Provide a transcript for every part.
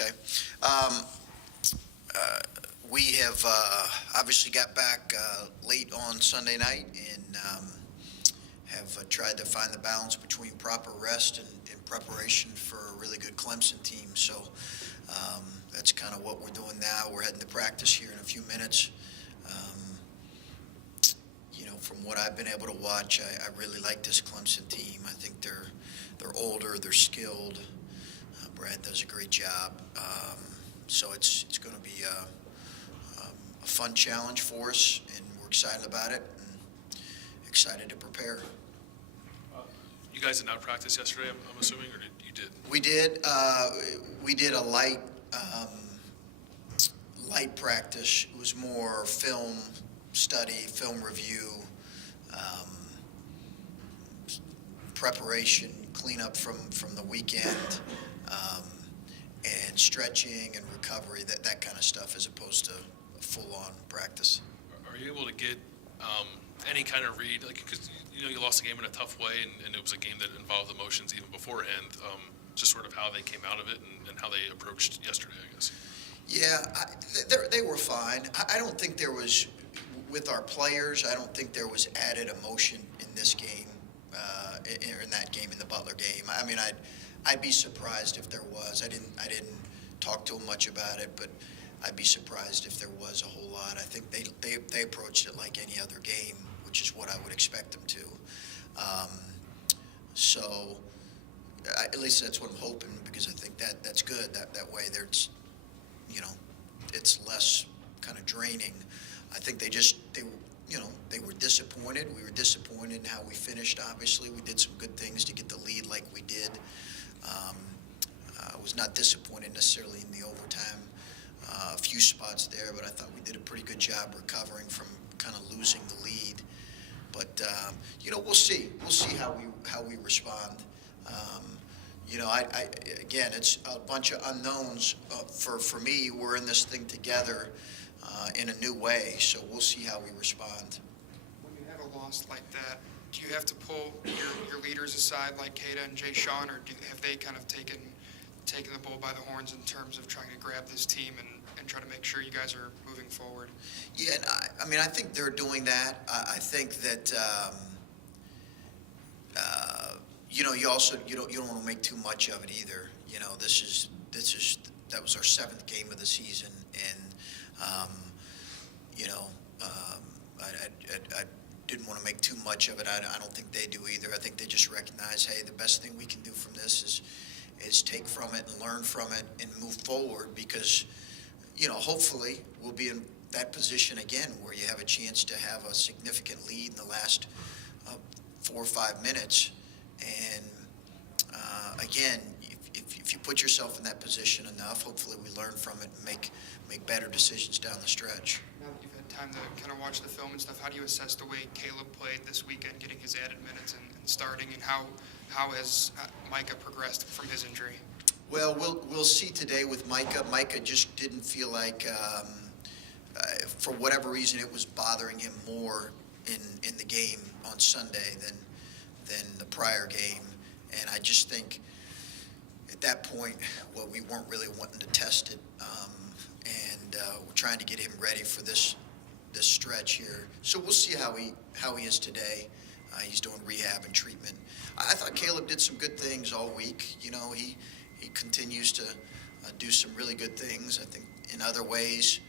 Okay. Um, we have obviously got back late on Sunday night and have tried to find the balance between proper rest and preparation for a really good Clemson team. So that's kind of what we're doing now. We're heading to practice here in a few minutes. From what I've been able to watch, I really like this Clemson team. I think they're older, they're skilled. Brad does a great job. So it's going to be a fun challenge for us, and we're excited about it and excited to prepare. You guys did not practice yesterday, I'm assuming, or you did? We did. We did a light practice. It was more film study, film review, preparation, cleanup from the weekend, and stretching and recovery, that kind of stuff, as opposed to a full-on practice. Are you able to get any kind of read, like, because you lost the game in a tough way, and it was a game that involved emotions even beforehand, just sort of how they came out of it and how they approached yesterday, I guess? Yeah, they were fine. I don't think there was, with our players, I don't think there was added emotion in this game, or in that game, in the Butler game. I mean, I'd be surprised if there was. I didn't talk to them much about it, but I'd be surprised if there was a whole lot. I think they approached it like any other game, which is what I would expect them to. So at least that's what I'm hoping, because I think that's good. That way there's, it's less kind of draining. I think they were disappointed. We were disappointed in how we finished, obviously. We did some good things to get the lead like we did. I was not disappointed necessarily in the overtime. A few spots there, but I thought we did a pretty good job recovering from kind of losing the lead. But, we'll see. We'll see how we respond. Again, it's a bunch of unknowns. For me, we're in this thing together in a new way, so we'll see how we respond. When you have a loss like that, do you have to pull your leaders aside like Kata and Jay Sean, or have they kind of taken the bull by the horns in terms of trying to grab this team and try to make sure you guys are moving forward? Yeah, and I think they're doing that. I think that you don't want to make too much of it either. That was our 7th game of the season, and I didn't want to make too much of it. I don't think they do either. I think they just recognize, hey, the best thing we can do from this is take from it and learn from it and move forward, because hopefully we'll be in that position again where you have a chance to have a significant lead in the last 4 or 5 minutes. And again, if you put yourself in that position enough, hopefully we learn from it and make better decisions down the stretch. Now that you've had time to kind of watch the film and stuff, how do you assess the way Caleb played this weekend, getting his added minutes and starting, and how has Mika progressed from his injury? Well, we'll see today with Mika. Mika just didn't feel like, for whatever reason, it was bothering him more in the game on Sunday than the prior game. And I just think at that point, we weren't really wanting to test it, and we're trying to get him ready for this stretch here. So we'll see how he is today. He's doing rehab and treatment. I thought Caleb did some good things all week. He continues to do some really good things. I think in other ways,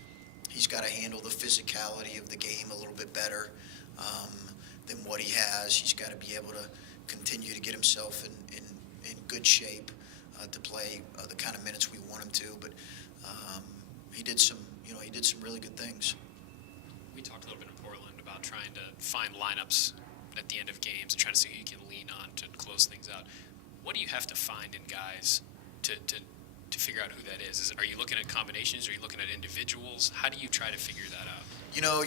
he's got to handle the physicality of the game a little bit better than what he has. He's got to be able to continue to get himself in good shape to play the kind of minutes we want him to. But he did some really good things. We talked a little bit in Portland about trying to find lineups at the end of games and trying to see who you can lean on to close things out. What do you have to find in guys to figure out who that is? Are you looking at combinations? Are you looking at individuals? How do you try to figure that out?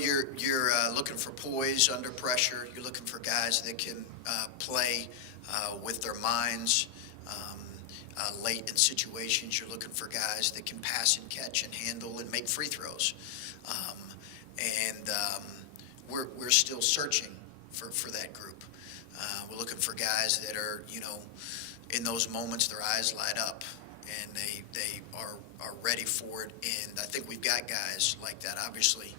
You're looking for poise under pressure. You're looking for guys that can play with their minds late in situations. You're looking for guys that can pass and catch and handle and make free throws. We're still searching for that group. We're looking for guys that are, in those moments their eyes light up and they ready for it, and I think we've got guys like that. Obviously,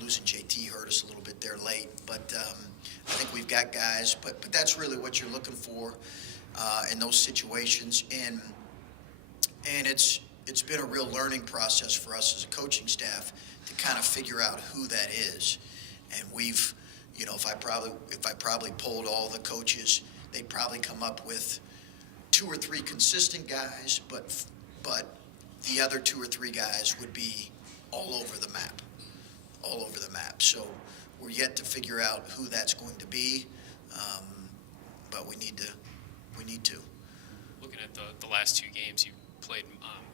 losing JT hurt us a little bit there late, but I think we've got guys. But that's really what you're looking for in those situations, and it's been a real learning process for us as a coaching staff to kind of figure out who that is. And we've, if I probably polled all the coaches, they'd probably come up with 2 or 3 consistent guys, but the other 2 or 3 guys would be all over the map. So we're yet to figure out who that's going to be, but we need to. Looking at the last 2 games, you played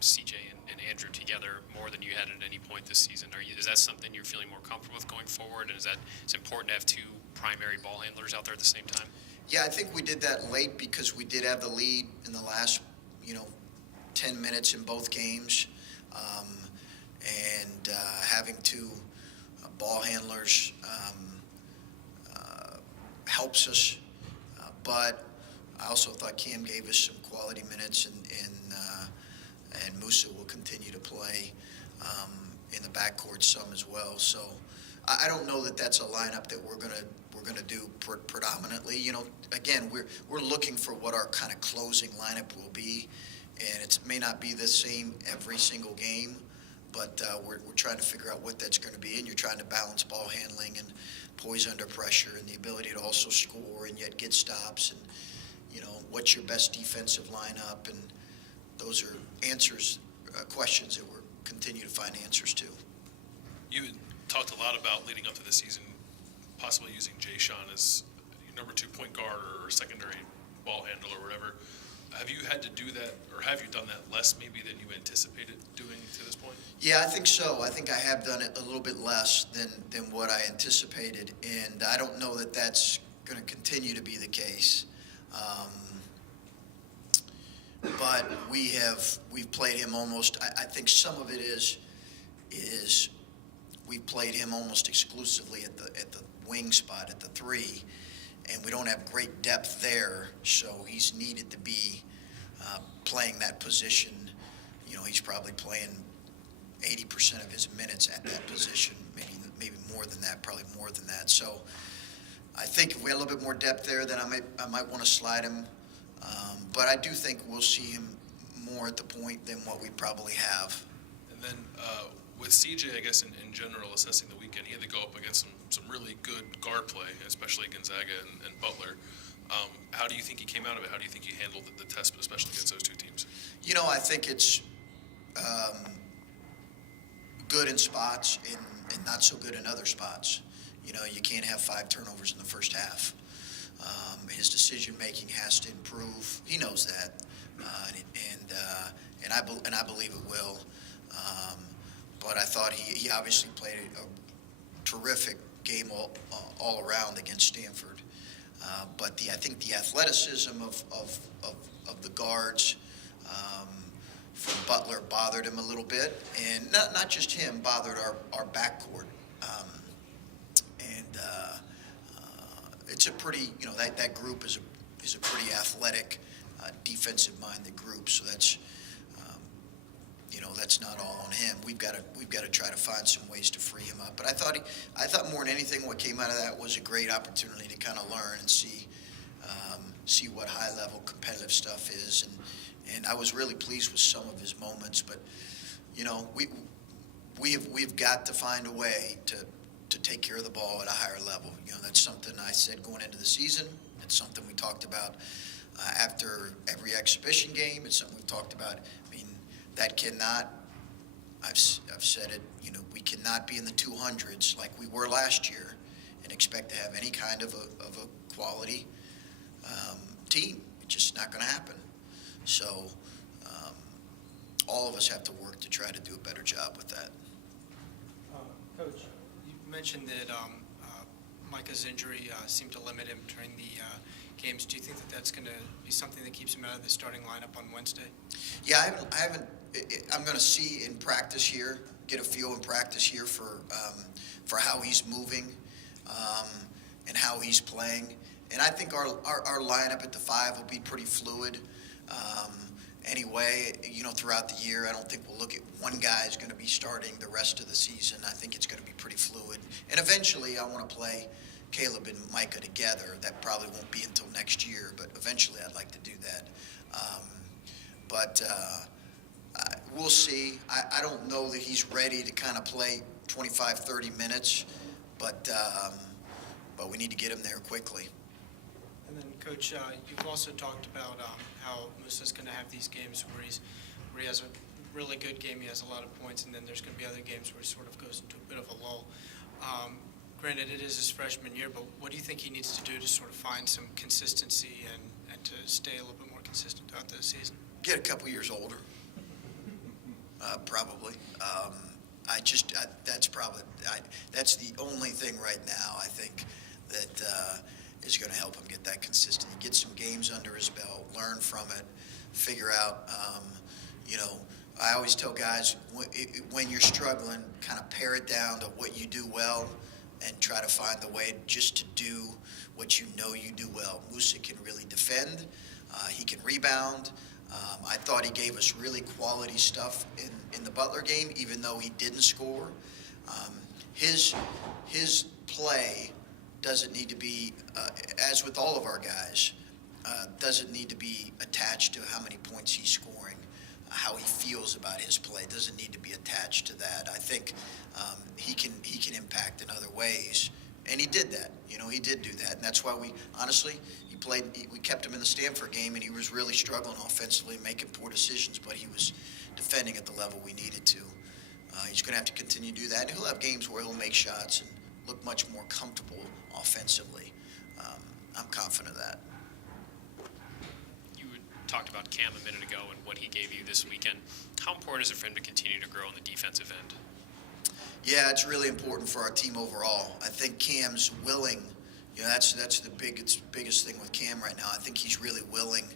CJ and Andrew together more than you had at any point this season. Is that something you're feeling more comfortable with going forward? And it's important to have 2 primary ball handlers out there at the same time? Yeah, I think we did that late because we did have the lead in the last, 10 minutes in both games. And having 2 ball handlers helps us. But I also thought Cam gave us some quality minutes, and Musa will continue to play in the backcourt some as well. So I don't know that that's a lineup that we're gonna do predominantly. Again, we're looking for what our kind of closing lineup will be, and it may not be the same every single game, but we're trying to figure out what that's going to be. And you're trying to balance ball handling and poise under pressure, and the ability to also score and yet get stops, and what's your best defensive lineup, and those are questions that we're continue to find answers to. You had talked a lot about leading up to the season, possibly using Jay Sean as your number 2 point guard or secondary ball handler or whatever. Have you had to do that, or have you done that less maybe than you anticipated doing to this point? Yeah, I think so. I think I have done it a little bit less than what I anticipated, and I don't know that that's going to continue to be the case. But we've played him almost. I think some of it is we've played him almost exclusively at the wing spot at the 3, and we don't have great depth there. So he's needed to be playing that position. He's probably playing 80% of his minutes at that position, maybe more than that, probably more than that. So I think if we had a little bit more depth there, then I might want to slide him. But I do think we'll see him more at the point than what we probably have. And then with CJ, I guess in general, assessing the weekend, he had to go up against some really good guard play, especially Gonzaga and Butler. How do you think he came out of it? How do you think he handled the test, especially against those 2 teams? I think it's good in spots and not so good in other spots. You can't have 5 turnovers in the first half. His decision-making has to improve. He knows that, and I believe it will. But I thought he obviously played a terrific game all around against Stanford. But I think the athleticism of the guards from Butler bothered him a little bit, and not just him, bothered our backcourt. It's a pretty, that group is a pretty athletic, defensive-minded group. So that's, that's not all on him. We've got to try to find some ways to free him up. But I thought more than anything, what came out of that was a great opportunity to kind of learn and see what high-level competitive stuff is. And I was really pleased with some of his moments. But we've got to find a way to take care of the ball at a higher level. That's something I said going into the season. It's something we talked about after every exhibition game. It's something we've talked about. That cannot, I've said it, we cannot be in the 200s like we were last year and expect to have any kind of a quality team. It's just not going to happen. So all of us have to work to try to do a better job with that. Coach, you mentioned that Mika's injury seemed to limit him during the games. Do you think that that's going to be something that keeps him out of the starting lineup on Wednesday? Yeah, I haven't. I'm going to see in practice here, get a feel in practice here for how he's moving and how he's playing. And I think our lineup at the 5 will be pretty fluid. anyway, throughout the year. I don't think we'll look at one guy is going to be starting the rest of the season. I think it's going to be pretty fluid. And eventually I want to play Caleb and Mika together. That probably won't be until next year, but eventually I'd like to do that. But we'll see. I don't know that he's ready to kind of play 25, 30 minutes, but we need to get him there quickly. And then, Coach, you've also talked about how Musa's going to have these games where he has a really good game, he has a lot of points, and then there's going to be other games where he sort of goes into a bit of a lull. Granted, it is his freshman year, but what do you think he needs to do to sort of find some consistency and to stay a little bit more consistent throughout the season? Get a couple years older, probably. That's the only thing right now, I think, that is going to help him get that consistency. Get some games under his belt, learn from it, figure out, I always tell guys, when you're struggling, kind of pare it down to what you do well and try to find the way just to do what you know you do well. Musa can really defend. He can rebound. I thought he gave us really quality stuff in the Butler game, even though he didn't score. His play doesn't need to be, as with all of our guys, doesn't need to be attached to how many points he's scoring. How he feels about his play doesn't need to be attached to that. I think he can impact in other ways, and he did that. He did do that, and that's why we kept him in the Stanford game, and he was really struggling offensively, making poor decisions, but he was defending at the level we needed to. He's going to have to continue to do that, and he'll have games where he'll make shots and look much more comfortable offensively. I'm confident of that. You talked about Cam a minute ago and what he gave you this weekend. How important is it for him to continue to grow on the defensive end? Yeah, it's really important for our team overall. I think Cam's willing. That's the biggest thing with Cam right now. I think he's really willing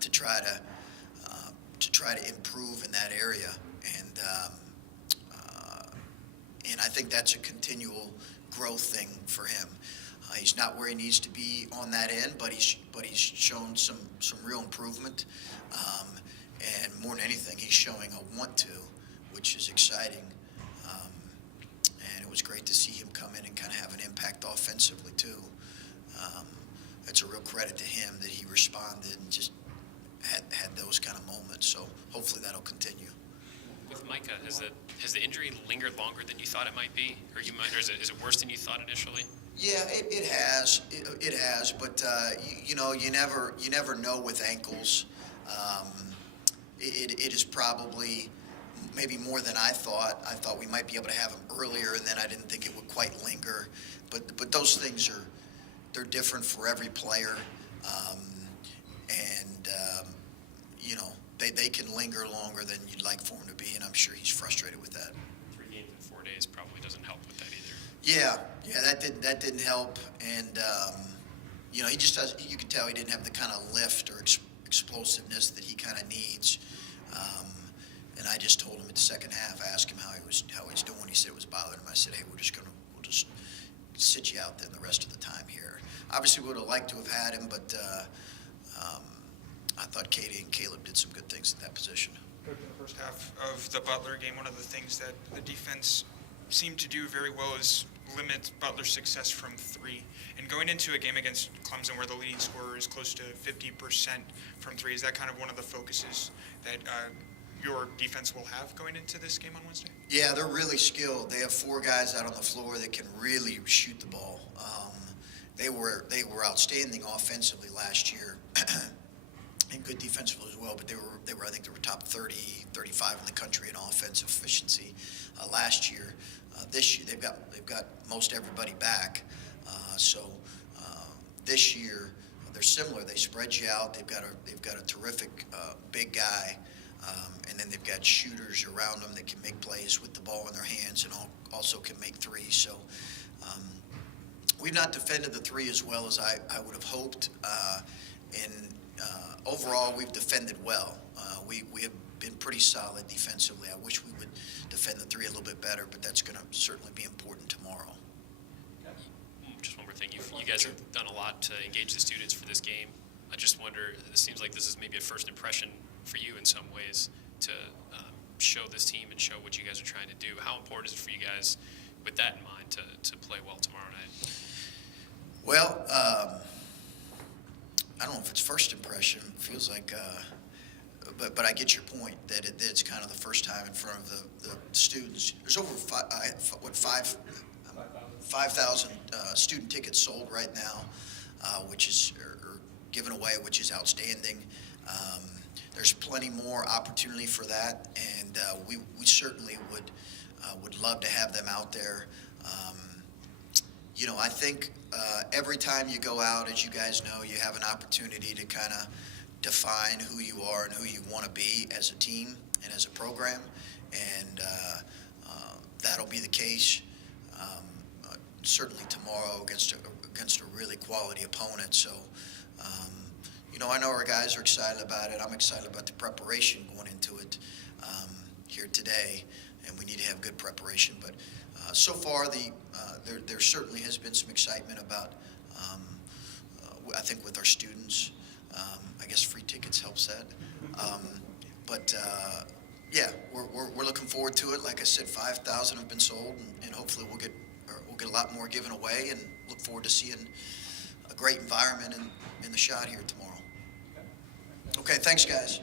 to try to improve in that area, and I think that's a continual growth thing for him. He's not where he needs to be on that end, but he's shown some real improvement, and more than anything, he's showing a want to, which is exciting. And it was great to see him come in and kind of have an impact offensively too. It's a real credit to him that he responded and just had those kind of moments. So hopefully that'll continue. With Mika, has the injury lingered longer than you thought it might be, or is it worse than you thought initially? Yeah, it has. It has, but you never know with ankles. It is probably maybe more than I thought. I thought we might be able to have him earlier, and then I didn't think it would quite linger. But those things they're different for every player, and they can linger longer than you'd like for him to be, and I'm sure he's frustrated with that. 3 games in 4 days probably doesn't help with that either. Yeah, that didn't help, and he just does. You could tell he didn't have the kind of lift or explosiveness that he kind of needs. And I just told him at the second half, I asked him how he's doing. He said it was bothering him. I said, hey, we'll just sit you out then the rest of the time here. Obviously, we would have liked to have had him, but I thought Katie and Caleb did some good things in that position. In the first half of the Butler game, one of the things that the defense seemed to do very well is limit Butler's success from three. And going into a game against Clemson where the leading scorer is close to 50% from three, is that kind of one of the focuses that your defense will have going into this game on Wednesday? Yeah, they're really skilled. They have 4 guys out on the floor that can really shoot the ball. They were outstanding offensively last year. And good defensively as well, but they were I think they were top 30, 35 in the country in offensive efficiency last year. This year they've got most everybody back. So this year they're similar. They spread you out. They've got a terrific big guy, and then they've got shooters around them that can make plays with the ball in their hands and also can make threes. So we've not defended the three as well as I would have hoped. Overall, we've defended well. We have been pretty solid defensively. I wish we would defend the three a little bit better, but that's going to certainly be important tomorrow. Just one more thing. You guys have done a lot to engage the students for this game. I just wonder, it seems like this is maybe a first impression for you in some ways to show this team and show what you guys are trying to do. How important is it for you guys, with that in mind, to play well tomorrow night? Well, I don't know if it's first impression. It feels like, but I get your point that it's kind of the first time in front of the students. There's over 5,000 student tickets sold right now, which is or given away, which is outstanding. There's plenty more opportunity for that, and we certainly would love to have them out there. I think every time you go out, as you guys know, you have an opportunity to kind of define who you are and who you want to be as a team and as a program, and that'll be the case certainly tomorrow against a really quality opponent. So, I know our guys are excited about it. I'm excited about the preparation going into it here today, and we need to have good preparation. But so far, there certainly has been some excitement about, I think, with our students. I guess free tickets helps that. Yeah, we're looking forward to it. Like I said, 5,000 have been sold, and hopefully we'll get a lot more given away, and look forward to seeing a great environment in the shot here tomorrow. Okay, thanks, guys.